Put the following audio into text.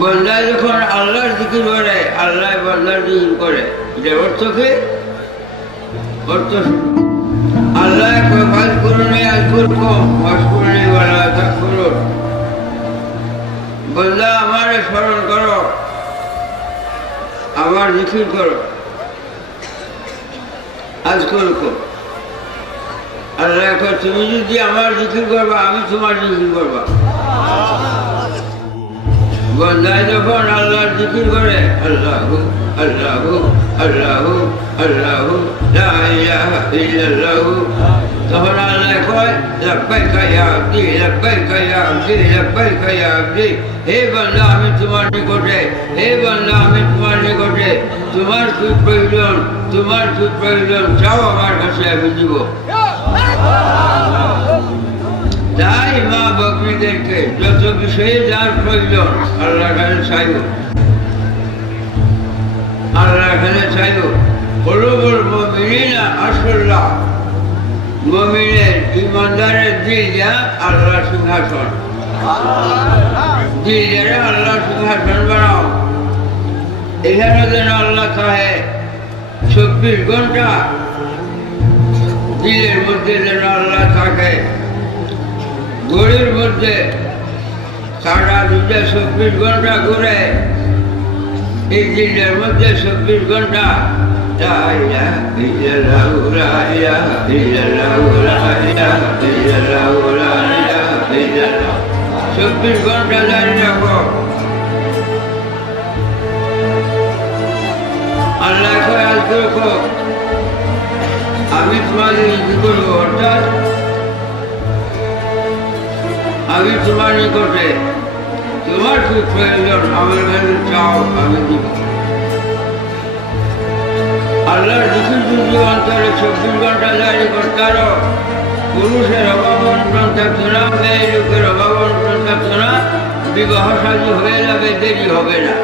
বন্দা যখন আল্লাহর জিকির করে, আল্লাহ বন্দার জিকির করে, এটার অর্থ কি? অর্থ আল্লাহ কাজ করুন, আজ করব কাজ করলে বলা করুন। বন্দা আমার স্মরণ করো, আমার জিকির করো, আজ করো। আল্লাহ তুমি যদি আমার জিকির করবা, আমি তোমার জিকির করবা। বন্দায় যখন আল্লাহর জিকির করে, আল্লাহু আল্লাহু আল্লাহু আল্লাহু লা ইলাহা ইল্লাল্লাহু, তখন আল্লাহ কয় লাব্বাইকা ইয়া আবদি, লাব্বাইকা ইয়া আবদি, লাব্বাইকা ইয়া আবদি। হে বান্দা আমি তোমার নিকটে, হে বান্দা আমি তোমার নিকটে, তোমার কি প্রয়োজন, তোমার কি প্রয়োজন চাও আমার কাছে আমি দিব। তাই মা বকরিদেরকে যত বিষয়ে যার প্রয়োজন আল্লাহর কাছে চাইব, আল্লাহর কাছে চাইব। কুলুবুল মুমিনিনা আসল্লাহ, মুমিনের ইমানদারের দিল যা আল্লাহর সিংহাসন, দিল যারা আল্লাহর সিংহাসন বানাও। এখানে যেন আল্লাহ চাহে 24 ঘন্টা দিলের মধ্যে যেন আল্লাহ থাকে। ঘড়ির মধ্যে সারা দুটা 24 ঘন্টা ঘুরে, এই দিনের মধ্যে 24 ঘন্টা 24 ঘন্টা জারি রাখো। আল্লাহ আজ করো, আমি তোমাদের কি করবো, অর্থাৎ আমি তোমার নিকটে, তোমার কি প্রয়োজন আমার কাছে চাও আমি দিব। আল্লাহর জিকির যদি অন্তরে 24 ঘন্টা জারি করতে পারো, পুরুষের অভাব অনটন থাকতো না, মেয়ে লোকের অভাব অনটন থাকতো না, বিবাহ সাজি হয়ে যাবে, দেরি হবে না।